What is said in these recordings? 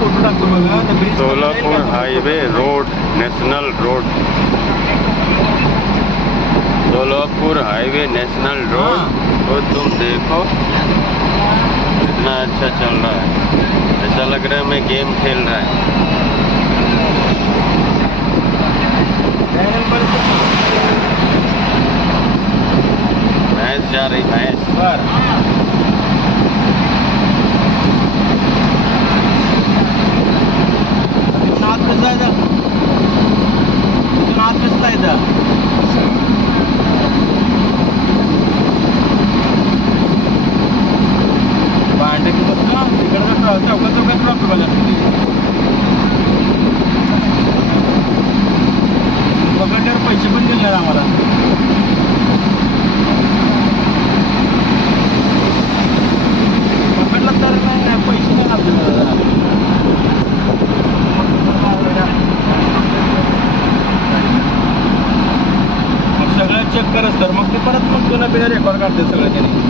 Photo टाकतो बघा त्या bridge Solapur highway road, national road, Solapur highway national road. तो तुम देखो कितना अच्छा चल रहा है, ऐसा लग रहा है मैं गेम खेल रहा है। भैंस जा रही, भैंस। आत कसं जायचं, तिथून आत कसं जायचं? भांडे की बसला तिकडं चौकात चौकात ट्रॉफिक आला पकडल्यावर पैसे पण दिले नाही आम्हाला। पकडलं तर नाही पैसे नाही आपल्याला। मग सगळं चेक करत तर मग ते परत मग तुला बिना रेकॉर्ड काढते सगळं त्याने।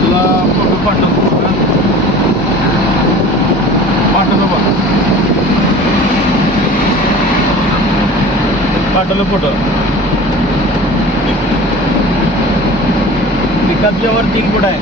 तुला फोटो पाठवतो पाठवलं फोटो। पिकअपच्या वर 3 फूट आहे।